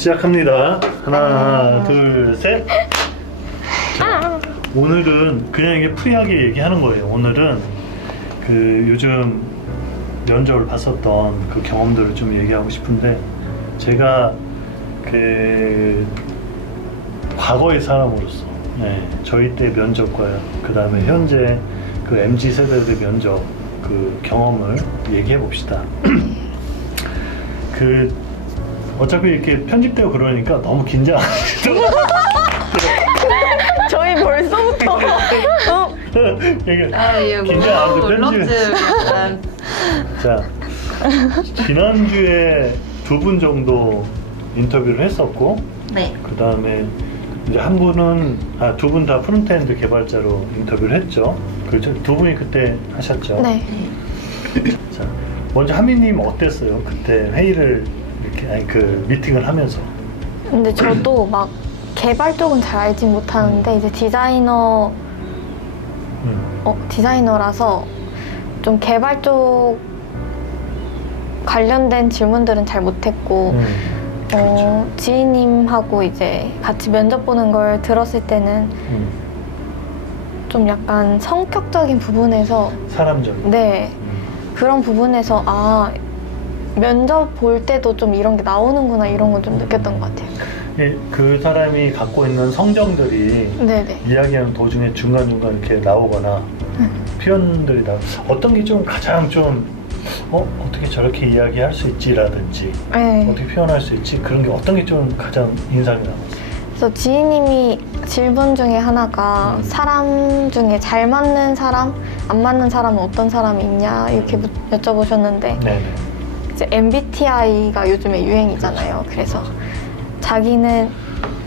시작합니다. 하나, 둘, 셋. 자, 오늘은 그냥 이게 프리하게 얘기하는 거예요. 오늘은 그 요즘 면접을 봤었던 그 경험들을 좀 얘기하고 싶은데, 제가 그 과거의 사람으로서 저희 때 면접과 그 다음에 현재 그 MZ 세대들의 면접 그 경험을 얘기해 봅시다. 그 어차피 이렇게 편집되고 그러니까 너무 긴장 안 해도 저희 벌써부터 긴장 안 해도 편집. 자, 지난주에 2분 정도 인터뷰를 했었고, 네. 그 다음에 이제 한 분은, 두 분 다 프론트엔드 개발자로 인터뷰를 했죠. 그렇죠? 2분이 그때 하셨죠? 네. 자, 먼저 하미님 어땠어요? 그때 회의를 이렇게, 아니 그 미팅을 하면서. 근데 저도 막 개발 쪽은 잘 알진 못하는데 이제 디자이너라서 좀 개발 쪽 관련된 질문들은 잘 못했고, 그렇죠. 지희님하고 이제 같이 면접 보는 걸 들었을 때는 좀 약간 성격적인 부분에서, 사람적인, 네, 그런 부분에서 면접 볼 때도 좀 이런 게 나오는구나, 이런 건 좀 느꼈던 것 같아요. 그 사람이 갖고 있는 성정들이 네네. 이야기하는 도중에 중간중간 이렇게 나오거나 표현들이 어떤 게 좀 가장 좀 어떻게 저렇게 이야기할 수 있지라든지, 네. 어떻게 표현할 수 있지, 그런 게 어떤 게 좀 가장 인상이 남았어요? 그래서 지희님이 질문 중에 하나가 사람 중에 잘 맞는 사람, 안 맞는 사람은 어떤 사람이 있냐 이렇게 여쭤보셨는데, 네네. 이제 MBTI가 요즘에 유행이잖아요. 그래서 자기는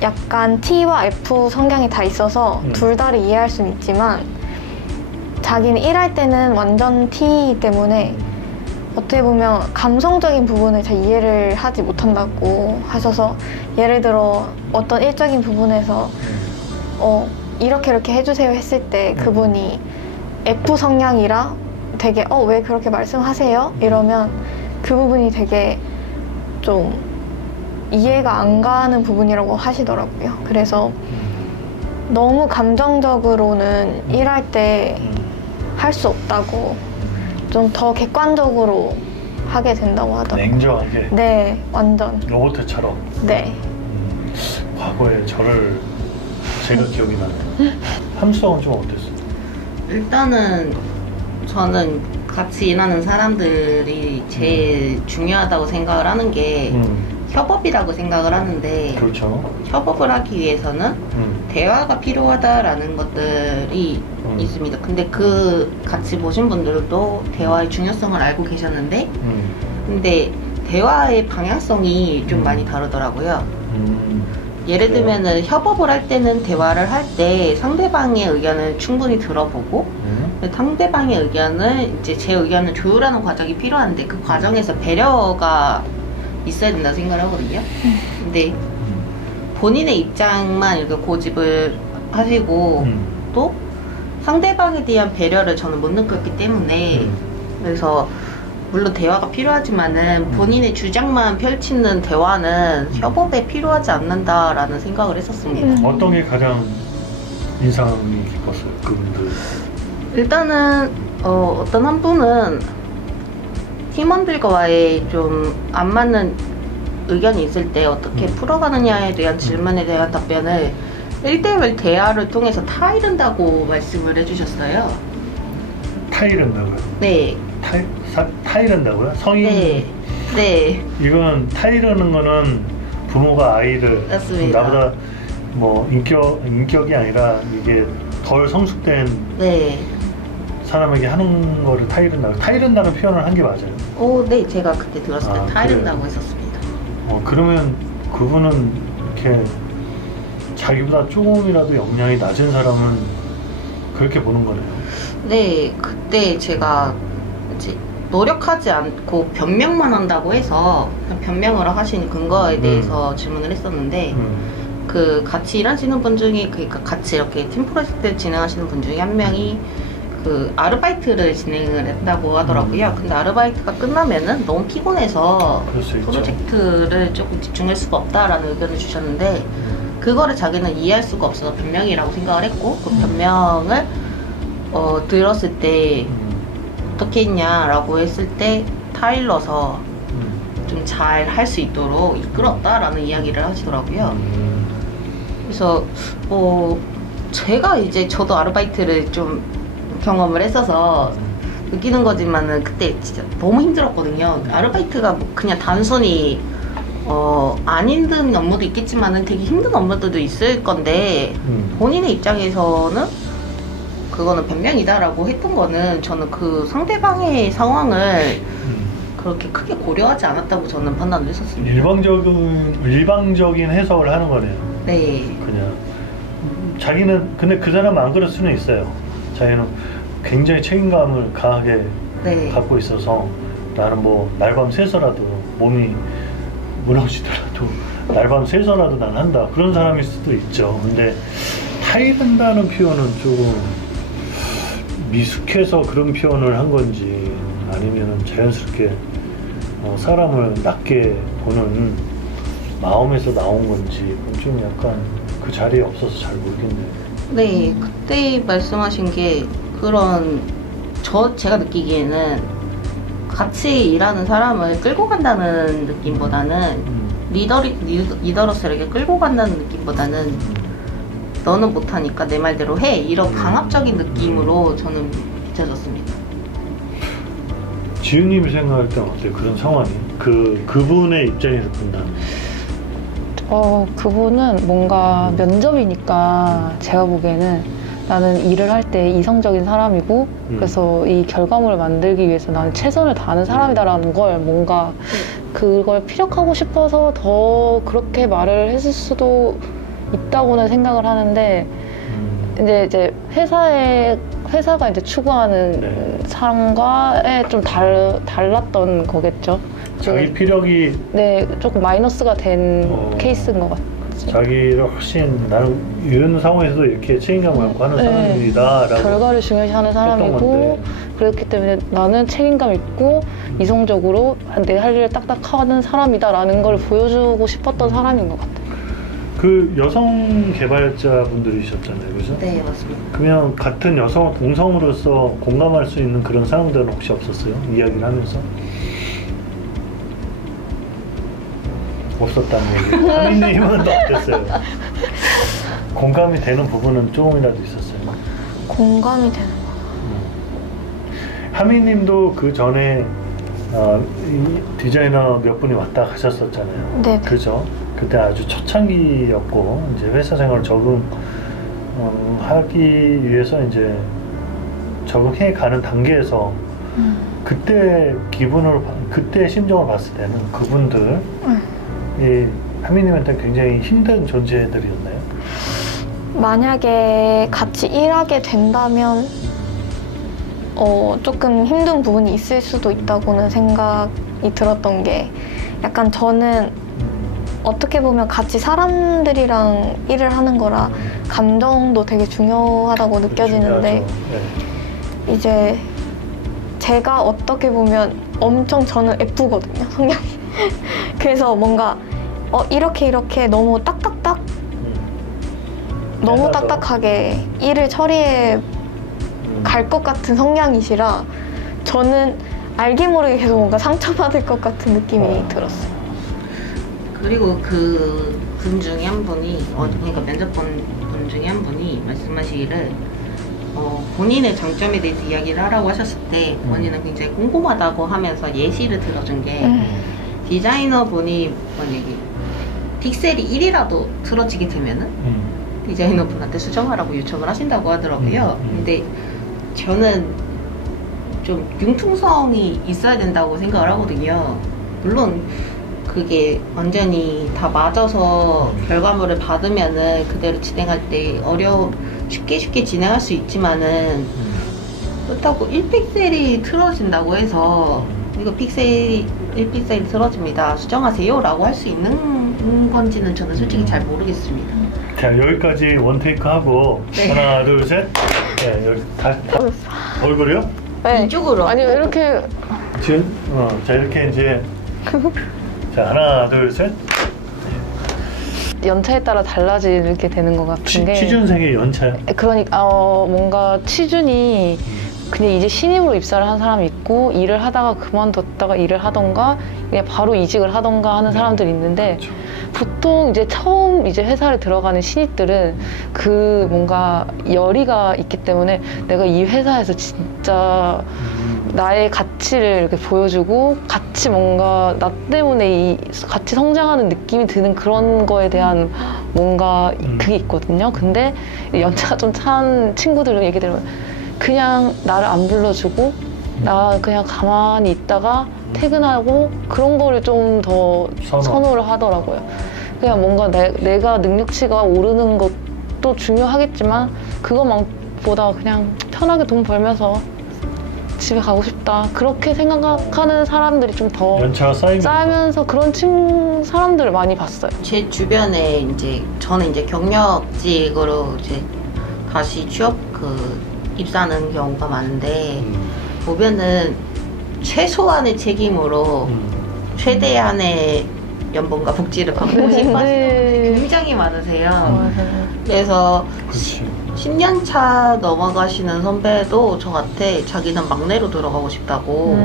약간 T와 F 성향이 다 있어서 둘 다를 이해할 수는 있지만 자기는 일할 때는 완전 T이기 때문에 어떻게 보면 감성적인 부분을 잘 이해를 하지 못한다고 하셔서, 예를 들어 어떤 일적인 부분에서 이렇게 해주세요 했을 때 그분이 F 성향이라 되게 왜 그렇게 말씀하세요? 이러면 그 부분이 되게 좀 이해가 안 가는 부분이라고 하시더라고요. 그래서 너무 감정적으로는 일할 때 할 수 없다고, 좀 더 객관적으로 하게 된다고 하더라고요. 냉정하게? 네, 완전 로봇처럼? 네. 과거에 제가 기억이 나네요. 함수형은 좀 어땠어요? 일단은 저는 같이 일하는 사람들이 제일 중요하다고 생각을 하는 게 협업이라고 생각을 하는데, 그렇죠. 협업을 하기 위해서는 대화가 필요하다라는 것들이 있습니다. 근데 그 같이 보신 분들도 대화의 중요성을 알고 계셨는데, 근데 대화의 방향성이 좀 많이 다르더라고요. 예를 들면은 협업을 할 때는, 대화를 할 때 상대방의 의견을 충분히 들어보고 상대방의 의견을 이제 제 의견을 조율하는 과정이 필요한데, 그 과정에서 배려가 있어야 된다고 생각을 하거든요. 근데 본인의 입장만 이렇게 고집을 하시고 또 상대방에 대한 배려를 저는 못 느꼈기 때문에, 그래서 물론 대화가 필요하지만은 본인의 주장만 펼치는 대화는 협업에 필요하지 않는다라는 생각을 했었습니다. 어떤 게 가장 인상이 깊었어요, 그분들? 일단은 어떤 한 분은 팀원들과의 좀 안 맞는 의견이 있을 때 어떻게 풀어가느냐에 대한 질문에 대한 답변을 1대1 대화를 통해서 타이른다고 말씀을 해주셨어요. 타이른다고요? 네. 타이른다고요? 성인? 네. 네. 이건 타이르는 거는 부모가 아이를, 맞습니다. 나보다 뭐 인격이 아니라 이게 덜 성숙된, 네, 사람에게 하는 거를 타이른다는 표현을 한 게 맞아요? 네, 제가 그때 들었을 때 타이른다고 했었습니다. 그러면 그분은 이렇게 자기보다 조금이라도 역량이 낮은 사람은 그렇게 보는 거네요. 네, 그때 제가 이제 노력하지 않고 변명만 한다고 해서 변명을 하신 근거에 대해서 질문을 했었는데, 그 같이 일하시는 분 중에, 그러니까 같이 이렇게 팀 프로젝트 진행하시는 분 중에 한 명이 그 아르바이트를 진행을 했다고 하더라고요. 근데 아르바이트가 끝나면은 너무 피곤해서 프로젝트를 조금 집중할 수가 없다라는 의견을 주셨는데 그거를 자기는 이해할 수가 없어서 변명이라고 생각을 했고 그 변명을 들었을 때 어떻게 했냐라고 했을 때 타일러서 좀 잘 할 수 있도록 이끌었다라는 이야기를 하시더라고요. 그래서 제가 이제 저도 아르바이트를 좀 경험을 했어서 느끼는 거지만은 그때 진짜 너무 힘들었거든요. 아르바이트가 뭐 그냥 단순히 안 힘든 업무도 있겠지만은 되게 힘든 업무들도 있을 건데 본인의 입장에서는 그거는 변명이다라고 했던 거는 저는 그 상대방의 상황을 그렇게 크게 고려하지 않았다고 저는 판단을 했었습니다. 일방적인 해석을 하는 거네요. 네. 그냥 자기는 근데 그 사람은 안 그럴 수는 있어요. 자기는 굉장히 책임감을 강하게 갖고 있어서 나는 뭐 날밤 새서라도 몸이 무너지더라도 날밤 새서라도 난 한다 그런 사람일 수도 있죠. 근데 타이른다는 표현은 조금 미숙해서 그런 표현을 한 건지 아니면 자연스럽게 사람을 낮게 보는 마음에서 나온 건지 좀 약간 그 자리에 없어서 잘 모르겠네요. 네, 그때 말씀하신 게 그런 제가 느끼기에는 같이 일하는 사람을 끌고 간다는 느낌보다는 리더로서 이렇게 끌고 간다는 느낌보다는 너는 못하니까 내 말대로 해 이런 강압적인 느낌으로 저는 비춰졌습니다. 지은님이 생각할 때는 어때요? 그런 상황이 그분의 입장에서 본다면 그분은 뭔가 면접이니까 제가 보기에는 나는 일을 할 때 이성적인 사람이고 그래서 이 결과물을 만들기 위해서 나는 최선을 다하는 사람이다라는 걸 뭔가 그걸 피력하고 싶어서 더 그렇게 말을 했을 수도 있다고는 생각을 하는데 이제 회사가 이제 추구하는 사람과의 좀 달랐던 거겠죠. 자기 피력이 조금 마이너스가 된 케이스인 것 같아요. 자기를 훨씬 나는 이런 상황에서도 이렇게 책임감을 갖고 하는 사람이다 라고 결과를 중요시하는 사람이고 그렇기 때문에 나는 책임감 있고 이성적으로 내 할 일을 딱딱 하는 사람이다 라는 걸 보여주고 싶었던 사람인 것 같아요. 그 여성 개발자분들이셨잖아요, 그죠? 네, 맞습니다. 그러면 같은 동성으로서 공감할 수 있는 그런 사람들은 혹시 없었어요? 이야기를 하면서? 없었다는 얘기. 하민님은 어땠어요? 공감이 되는 부분은 조금이라도 있었어요? 공감이 되는 거. 하민님도 그 전에 디자이너 몇 분이 왔다 가셨었잖아요. 네. 그죠? 그때 아주 초창기였고 이제 회사 생활을 적응하기 위해서 이제 적응해 가는 단계에서 그때 그때 심정을 봤을 때는 그분들 이 하민님한테 굉장히 힘든 존재들이었나요? 만약에 같이 일하게 된다면 조금 힘든 부분이 있을 수도 있다고는 생각이 들었던 게 약간 저는 어떻게 보면 같이 사람들이랑 일을 하는 거라 감정도 되게 중요하다고 느껴지는데 이제 제가 어떻게 보면 엄청 저는 F거든요, 성향이. 그래서 뭔가 이렇게 너무 딱딱딱 너무 딱딱하게 일을 처리해 갈 것 같은 성향이시라 저는 알게 모르게 계속 뭔가 상처받을 것 같은 느낌이 들었어요. 그리고 그 분 중에 한 분이 그러니까 면접본 분 중에 한 분이 말씀하시기를 본인의 장점에 대해서 이야기를 하라고 하셨을 때 본인은 굉장히 꼼꼼하다고 하면서 예시를 들어준 게 디자이너 분이 만약에 픽셀이 1이라도 틀어지게 되면은 디자이너 분한테 수정하라고 요청을 하신다고 하더라고요. 근데 저는 좀 융통성이 있어야 된다고 생각을 하거든요. 물론 그게 완전히 다 맞아서 결과물을 받으면은 그대로 진행할 때 쉽게 진행할 수 있지만은 그렇다고 1픽셀이 틀어진다고 해서 이거 1픽셀이 틀어집니다, 수정하세요 라고 할 수 있는 건지는 저는 솔직히 잘 모르겠습니다. 자, 여기까지 원테이크 하고 하나 둘 셋 네, 여기 얼굴이요? 네. 이쪽으로. 아니 이렇게 지금 자 이렇게 이제 자 하나 둘 셋. 연차에 따라 달라지게 되는 것 같은 게 취준생의 연차요? 그러니까 뭔가 취준이 그냥 이제 신입으로 입사를 한 사람이 있고 일을 하다가 그만뒀다가 일을 하던가 그냥 바로 이직을 하던가 하는 사람들이 있는데 그렇죠. 보통 이제 처음 이제 회사를 들어가는 신입들은 그 뭔가 열의가 있기 때문에 내가 이 회사에서 진짜 나의 가치를 이렇게 보여주고 같이 뭔가 나 때문에 같이 성장하는 느낌이 드는 그런 거에 대한 뭔가 그게 있거든요. 근데 연차가 좀 찬 친구들 얘기 들으면 그냥 나를 안 불러주고 나 그냥 가만히 있다가 퇴근하고 그런 거를 좀 더 선호를 하더라고요. 그냥 뭔가 내가 능력치가 오르는 것도 중요하겠지만 그것보다 그냥 편하게 돈 벌면서 집에 가고 싶다 그렇게 생각하는 사람들이 좀 더 연차가 쌓이면서 그런 사람들을 많이 봤어요. 제 주변에 이제 저는 이제 경력직으로 이제 다시 취업 입사하는 경우가 많은데 보면은 최소한의 책임으로 최대한의 연봉과 복지를 받고 싶어 하시는 분들이 굉장히 많으세요. 맞아요. 그래서 그렇지. 10년 차 넘어가시는 선배도 저한테 자기는 막내로 들어가고 싶다고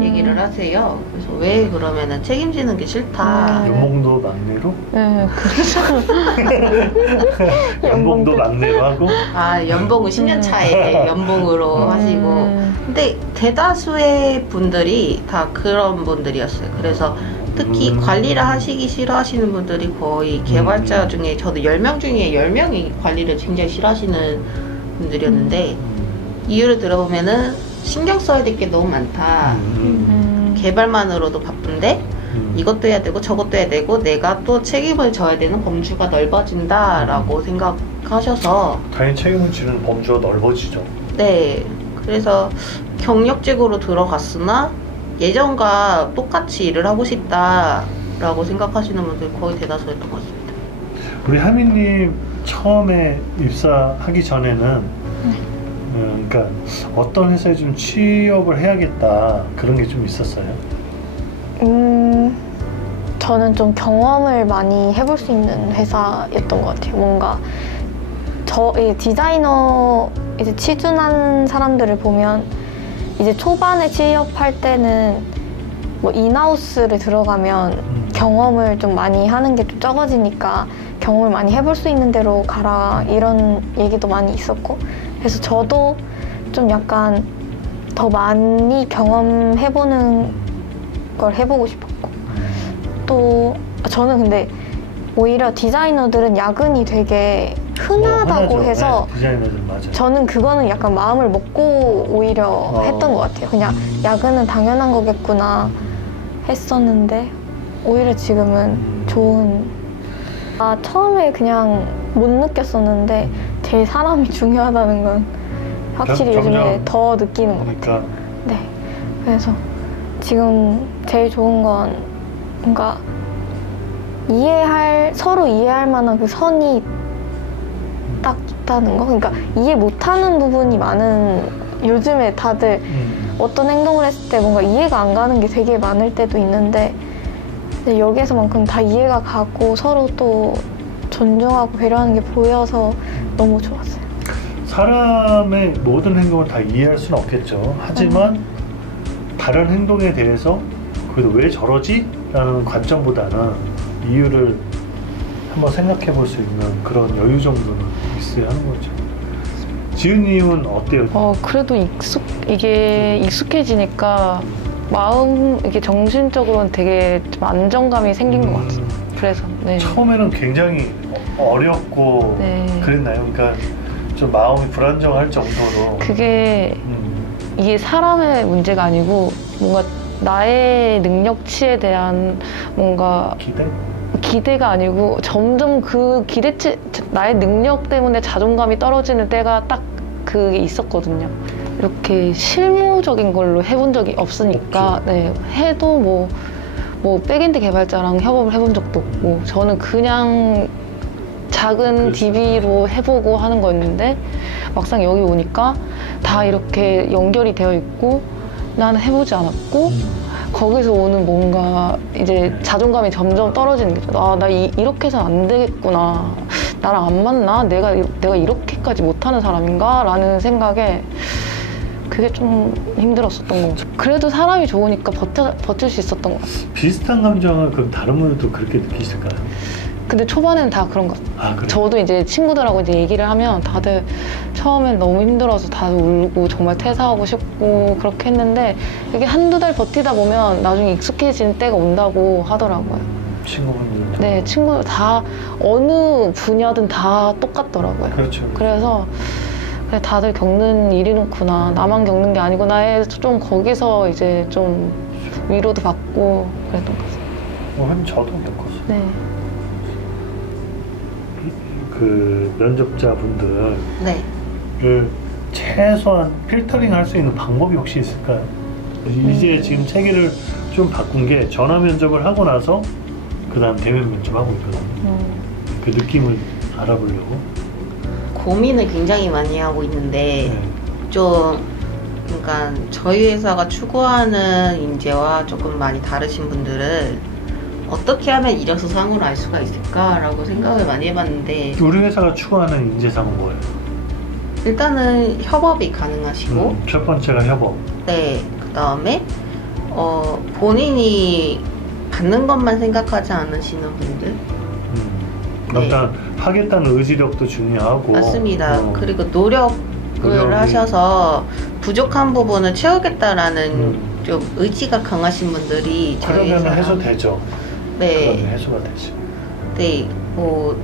얘기를 하세요. 그래서 왜 그러면은 책임지는 게 싫다. 연봉도 막내로? 네, 연봉도 막내로 하고? 아, 연봉은 10년 차에 연봉으로 하시고. 근데 대다수의 분들이 다 그런 분들이었어요. 그래서 특히 관리를 하시기 싫어하시는 분들이 거의 개발자 중에 저도 10명 중에 10명이 관리를 굉장히 싫어하시는 분들이었는데 이유를 들어보면은 신경 써야 될 게 너무 많다. 개발만으로도 바쁜데 이것도 해야 되고 저것도 해야 되고 내가 또 책임을 져야 되는 범주가 넓어진다라고 생각하셔서 당연히 책임을 지는 범주가 넓어지죠. 네. 그래서 경력직으로 들어갔으나 예전과 똑같이 일을 하고 싶다라고 생각하시는 분들이 거의 대다수였던 것 같습니다. 우리 하민님 처음에 입사하기 전에는 그러니까 어떤 회사에 좀 취업을 해야겠다 그런 게 좀 있었어요? 저는 좀 경험을 많이 해볼 수 있는 회사였던 것 같아요. 뭔가 이 디자이너 이제 취준한 사람들을 보면 이제 초반에 취업할 때는 뭐 인하우스를 들어가면 경험을 좀 많이 하는 게 좀 적어지니까 경험을 많이 해볼 수 있는 대로 가라 이런 얘기도 많이 있었고 그래서 저도 좀 약간 더 많이 경험해보는 걸 해보고 싶었고 또 저는 근데 오히려 디자이너들은 야근이 되게 흔하다고 해서 네, 디자이너들 맞아요. 저는 그거는 약간 마음을 먹고 오히려 했던 것 같아요. 그냥 야근은 당연한 거겠구나 했었는데 오히려 지금은 좋은 처음에 그냥 못 느꼈었는데 제일 사람이 중요하다는 건 확실히 요즘에 더 느끼는 것 같아요. 네, 그래서 지금 제일 좋은 건 뭔가 서로 이해할 만한 그 선이 딱 있다는 거. 그러니까 이해 못하는 부분이 많은 요즘에 다들 어떤 행동을 했을 때 뭔가 이해가 안 가는 게 되게 많을 때도 있는데 근데 여기에서만큼 다 이해가 가고 서로 또 존중하고 배려하는 게 보여서 너무 좋았어요. 사람의 모든 행동을 다 이해할 수는 없겠죠. 하지만 다른 행동에 대해서 그래도 왜 저러지? 라는 관점보다는 이유를 한번 생각해 볼 수 있는 그런 여유 정도는 있어야 하는 거죠. 지은님은 어때요? 그래도 이게 익숙해지니까 이게 정신적으로는 되게 좀 안정감이 생긴 것 같아요. 그래서 네. 처음에는 굉장히 어렵고 네. 그랬나요? 그러니까 좀 마음이 불안정할 정도로 이게 사람의 문제가 아니고 뭔가 나의 능력치에 대한 뭔가 기대가 아니고 점점 그 기대치 나의 능력 때문에 자존감이 떨어지는 때가 딱 그게 있었거든요. 이렇게 실무적인 걸로 해본 적이 없으니까 네, 해도 뭐 백엔드 개발자랑 협업을 해본 적도 없고 저는 그냥 작은 DB로 해보고 하는 거였는데 막상 여기 오니까 다 이렇게 연결이 되어 있고 나는 해보지 않았고 거기서 오는 뭔가 이제 자존감이 점점 떨어지는 거죠. 아, 나 이렇게 해서는 안 되겠구나. 나랑 안 맞나? 내가 이렇게까지 못하는 사람인가? 라는 생각에 그게 좀 힘들었었던 거죠. 그래도 사람이 좋으니까 버틸 수 있었던 것 같아요. 비슷한 감정을 그럼 다른 분들도 그렇게 느끼실까요? 근데 초반에는 다 그런 것 같아요. 아, 그래요? 저도 이제 친구들하고 이제 얘기를 하면 다들 처음엔 너무 힘들어서 다들 울고 정말 퇴사하고 싶고 그렇게 했는데 이게 한두 달 버티다 보면 나중에 익숙해지는 때가 온다고 하더라고요. 친구분들. 네, 친구들 다 어느 분야든 다 똑같더라고요. 그렇죠. 그래서 그래, 다들 겪는 일이구나. 나만 겪는 게 아니구나 해서 좀 거기서 이제 좀 위로도 받고 그랬던 것 같아요. 저도 겪었어요. 네. 그 면접자분들을 네. 최소한 필터링 할 수 있는 방법이 혹시 있을까요? 이제 지금 체계를 좀 바꾼 게 전화 면접을 하고 나서 그 다음 대면 면접하고 있거든요. 그 느낌을 알아보려고 고민을 굉장히 많이 하고 있는데 좀 그러니까 저희 회사가 추구하는 인재와 조금 많이 다르신 분들을 어떻게 하면 이력서 상으로 알 수가 있을까라고 생각을 많이 해봤는데 우리 회사가 추구하는 인재상은 뭐예요? 일단은 협업이 가능하시고 첫 번째가 협업. 네, 그 다음에 본인이 받는 것만 생각하지 않으시는 분들. 일단 하겠다는 의지력도 중요하고. 맞습니다. 그리고 노력을 하셔서 부족한 부분을 채우겠다라는 좀 의지가 강하신 분들이 그러면 해소되죠. 네. 그러면 해소가 되죠. 네, 뭐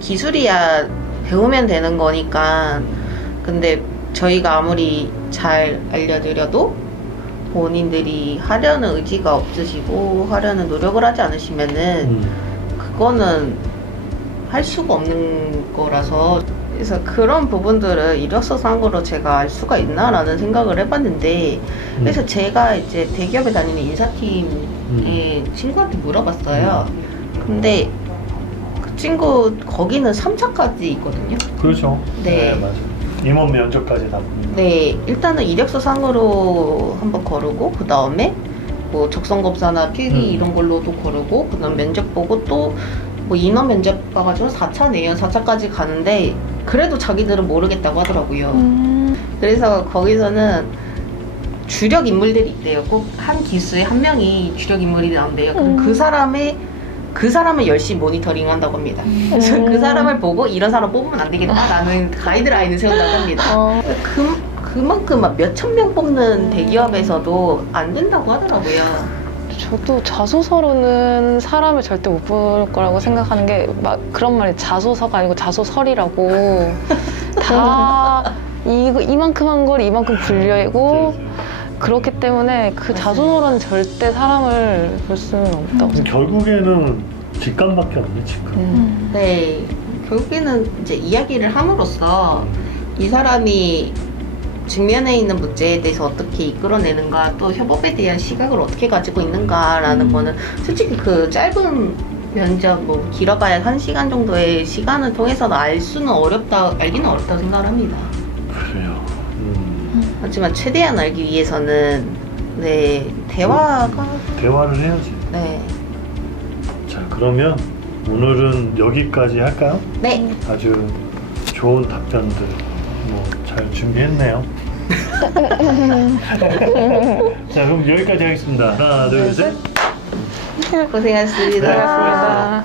기술이야 배우면 되는 거니까. 근데 저희가 아무리 잘 알려드려도 본인들이 하려는 의지가 없으시고 하려는 노력을 하지 않으시면은 그거는 할 수가 없는 거라서. 그래서 그런 부분들을 이력서 상으로 제가 알 수가 있나라는 생각을 해봤는데 그래서 제가 이제 대기업에 다니는 인사팀의 친구한테 물어봤어요. 근데 그 친구 거기는 3차까지 있거든요. 그렇죠. 네, 맞아요. 임원 면접까지 다. 네, 일단은 이력서 상으로 한번 거르고 그 다음에 뭐 적성검사나 필기 이런 걸로도 거르고 그 다음 면접 보고 또 뭐 인원 면접 봐가지고 4차네요. 4차까지 가는데 그래도 자기들은 모르겠다고 하더라고요. 그래서 거기서는 주력 인물들이 있대요. 꼭 한 기수에 한 명이 주력 인물이 나온대요. 그럼 그 사람을 열심히 모니터링 한다고 합니다. 그래서 그 사람을 보고 이런 사람 뽑으면 안 되겠다라는 가이드라인을 세운다고 합니다. 그만큼 막 몇천 명 뽑는 대기업에서도 안 된다고 하더라고요. 저도 자소서로는 사람을 절대 못 볼 거라고 생각하는 게 막 그런 말이 자소서가 아니고 자소설이라고 다 이만큼 한 걸 이만큼 분류하고 그렇기 때문에 그 자소서로는 절대 사람을 볼 수는 없다고 생각해요. 결국에는 직감밖에 없네, 직감. 네, 결국에는 이제 이야기를 함으로써 이 사람이 직면에 있는 문제에 대해서 어떻게 이끌어내는가, 또 협업에 대한 시각을 어떻게 가지고 있는가라는 거는 솔직히 그 짧은 면접 뭐 길어봐야 1시간 정도의 시간을 통해서는 알기는 어렵다고 생각을 합니다. 그래요. 하지만 최대한 알기 위해서는 네, 대화를 해야지. 네. 자, 그러면 오늘은 여기까지 할까요? 네. 아주 좋은 답변들 잘 준비했네요. 자, 그럼 여기까지 하겠습니다. 하나, 둘, 셋. 고생하셨습니다. 네, 수고하셨습니다.